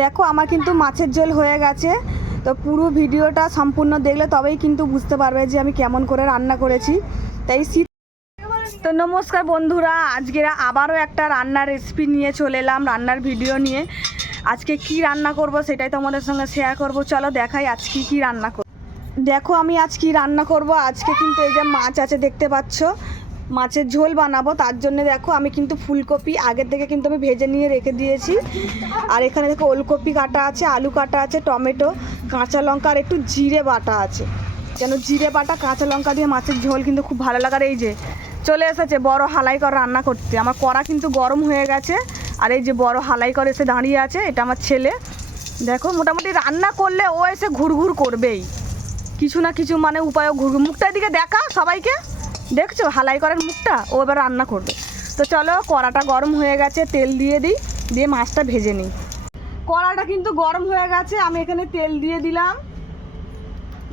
দেখো, আমার কিন্তু মাছের ঝোল হয়ে গেছে। তো পুরো ভিডিওটা সম্পূর্ণ দেখলে তবেই কিন্তু বুঝতে পারবে যে আমি কেমন করে রান্না করেছি। তাই শীত তো নমস্কার বন্ধুরা, আজকে আবারও একটা রান্নার রেসিপি নিয়ে চলে এলাম, রান্নার ভিডিও নিয়ে। আজকে কি রান্না করব সেটাই তোমাদের সঙ্গে শেয়ার করব। চলো দেখাই আজকে কি রান্না করব দেখো, আমি আজ কি রান্না করব। আজকে কিন্তু এই যে মাছ আছে, দেখতে পাচ্ছ। মাছের ঝোল বানাবো, তার জন্য দেখো আমি কিন্তু ফুলকপি আগের থেকে কিন্তু আমি ভেজে নিয়ে রেখে দিয়েছি। আর এখানে দেখো ওলকপি কাটা আছে, আলু কাটা আছে, টমেটো, কাঁচা লঙ্কা আর একটু জিরে বাটা আছে। কেন জিরে বাটা, কাঁচা লঙ্কা দিয়ে মাছের ঝোল কিন্তু খুব ভালো লাগার এই যে চলে এসেছে বড় হালাই কর রান্না করতে। আমার কড়া কিন্তু গরম হয়ে গেছে। আর এই যে বড় হালাই কর এসে দাঁড়িয়ে আছে, এটা আমার ছেলে। দেখো, মোটামুটি রান্না করলে ও এসে ঘুরঘুর করবেই। কিছু না কিছু মানে উপায় ঘুর মুখটার দিকে দেখা সবাইকে। দেখছ? হালাই করার মুখটা? ও এবার রান্না করবে। তো চলো, কড়াটা গরম হয়ে গেছে, তেল দিয়ে দিই, দিয়ে মাছটা ভেজে নিই। কড়াটা কিন্তু গরম হয়ে গেছে, আমি এখানে তেল দিয়ে দিলাম।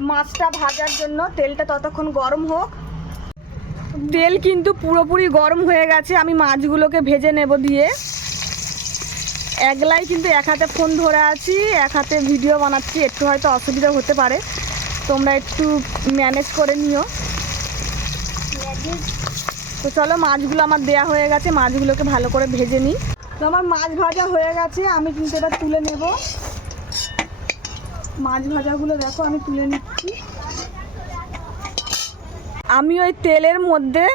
মাছটা ভাজার জন্য তেলটা ততক্ষণ গরম হোক। তেল কিন্তু পুরোপুরি গরম হয়ে গেছে, আমি মাছগুলোকে ভেজে নেব দিয়ে। একলাই কিন্তু এক হাতে ফোন ধরে আছি, এক হাতে ভিডিও বানাচ্ছি, একটু হয়তো অসুবিধা হতে পারে। তোমরা একটু ম্যানেজ করে নিও। তো চলো মাছগুলো আমার দেয়া হয়ে গেছে, মাছগুলোকে ভালো করে ভেজে নিই। তো আমার মাছ ভাজা হয়ে গেছে, আমি কিন্তু এটা তুলে নেব। মাছ ভাজাগুলো দেখো, আমি তুলে নিচ্ছি। আমি ওই তেলের মধ্যে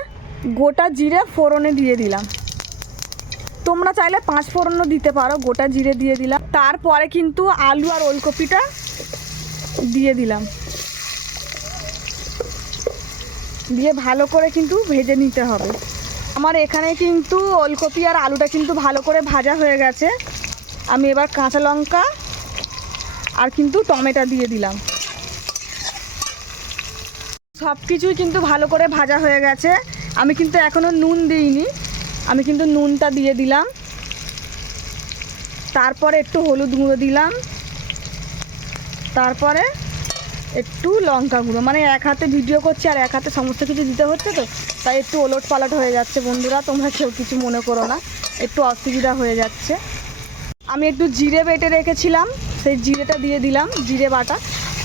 গোটা জিরে ফোড়নে দিয়ে দিলাম। তোমরা চাইলে পাঁচ ফোড়নও দিতে পারো, গোটা জিরে দিয়ে দিলাম। তারপরে কিন্তু আলু আর ওলকপিটা দিয়ে দিলাম। দিয়ে ভালো করে কিন্তু ভেজে নিতে হবে। আমার এখানে কিন্তু ওলকপি আর আলুটা কিন্তু ভালো করে ভাজা হয়ে গেছে। আমি এবার কাঁচা লঙ্কা আর কিন্তু টমেটো দিয়ে দিলাম। সব কিছুই কিন্তু ভালো করে ভাজা হয়ে গেছে। আমি কিন্তু এখনও নুন দিইনি। আমি কিন্তু নুনটা দিয়ে দিলাম। তারপরে একটু হলুদ গুঁড়ো দিলাম। তারপরে একটু লঙ্কা গুঁড়ো। মানে এক হাতে ভিডিও করছি আর এক হাতে সমস্ত কিছু দিতে হচ্ছে তো, তাই একটু ওলট পালট হয়ে যাচ্ছে। বন্ধুরা, তোমরা কেউ কিছু মনে করো না, একটু অসুবিধা হয়ে যাচ্ছে। আমি একটু জিরে বেটে রেখেছিলাম, সেই জিরেটা দিয়ে দিলাম, জিরে বাটা।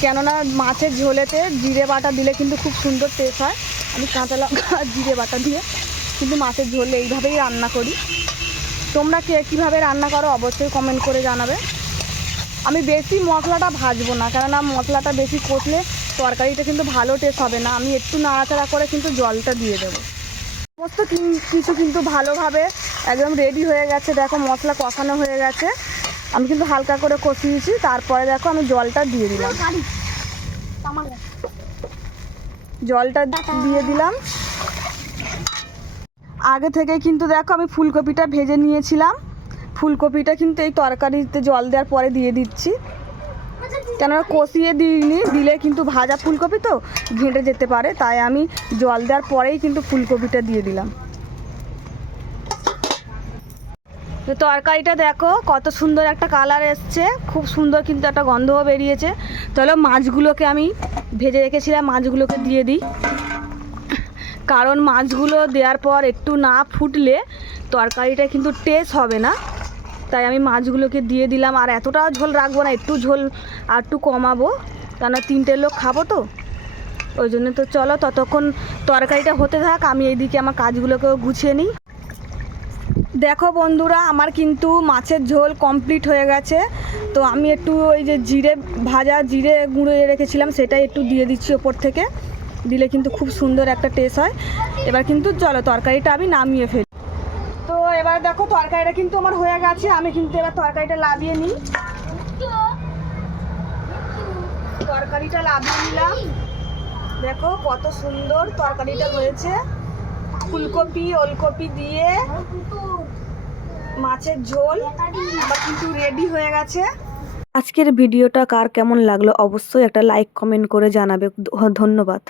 কেননা মাছের ঝোলেতে জিরে বাটা দিলে কিন্তু খুব সুন্দর টেস্ট হয়। আমি কাঁচা লঙ্কা আর জিরে বাটা দিয়ে কিন্তু মাছের ঝোলে এইভাবেই রান্না করি। তোমরা কে কীভাবে রান্না করো অবশ্যই কমেন্ট করে জানাবে। আমি বেশি মশলাটা ভাজবো না, কেননা মশলাটা বেশি কষলে তরকারিটা কিন্তু ভালো টেস্ট হবে না। আমি একটু নাড়াচাড়া করে কিন্তু জলটা দিয়ে দেবো। সমস্ত কিছু কিন্তু ভালোভাবে একদম রেডি হয়ে গেছে। দেখো মশলা কষানো হয়ে গেছে। আমি কিন্তু হালকা করে কষিয়েছি। তারপরে দেখো আমি জলটা দিয়ে দিলাম। জলটা দিয়ে দিলাম। আগে থেকে কিন্তু দেখো আমি ফুলকপিটা ভেজে নিয়েছিলাম। ফুলকপিটা কিন্তু এই তরকারিতে জল দেওয়ার পরে দিয়ে দিচ্ছি। কেননা কষিয়ে দিইনি, দিলে কিন্তু ভাজা ফুলকপি তো ঘেঁটে যেতে পারে, তাই আমি জল দেওয়ার পরেই কিন্তু ফুলকপিটা দিয়ে দিলাম। তো তরকারিটা দেখো, কত সুন্দর একটা কালার এসছে, খুব সুন্দর কিন্তু একটা গন্ধও বেরিয়েছে। তাহলে মাছগুলোকে আমি ভেজে রেখেছিলাম, মাছগুলোকে দিয়ে দিই। কারণ মাছগুলো দেওয়ার পর একটু না ফুটলে তরকারিটা কিন্তু টেস্ট হবে না। তাই আমি মাছগুলোকে দিয়ে দিলাম। আর এতটাও ঝোল রাখব না, একটু ঝোল আর একটু কমাবো। কেননা তিনটে লোক খাব তো। ওই জন্য তো চলো ততক্ষণ তরকারিটা হতে থাক, আমি এইদিকে আমার কাজগুলোকেও গুছিয়ে নিই। দেখো বন্ধুরা, আমার কিন্তু মাছের ঝোল কমপ্লিট হয়ে গেছে। তো আমি একটু ওই যে জিরে, ভাজা জিরে গুঁড়ো রেখেছিলাম, সেটাই একটু দিয়ে দিচ্ছি ওপর থেকে। দিলে কিন্তু খুব সুন্দর একটা টেস্ট হয়। এবার কিন্তু চলো তরকারিটা আমি নামিয়ে ফেলি। তো এবার দেখো তরকারিটা কিন্তু আমার হয়ে গেছে, আমি কিন্তু এবার তরকারিটা লাভিয়ে নিই। তরকারিটা লাভিয়ে নিলাম। দেখো কত সুন্দর তরকারিটা হয়েছে। ফুলকপি, ওলকপি দিয়ে মাছের ঝোল, আবার কিন্তু রেডি হয়ে গেছে। আজকের ভিডিওটা কার কেমন লাগল অবশ্যই একটা লাইক কমেন্ট করে জানাবে। ধন্যবাদ।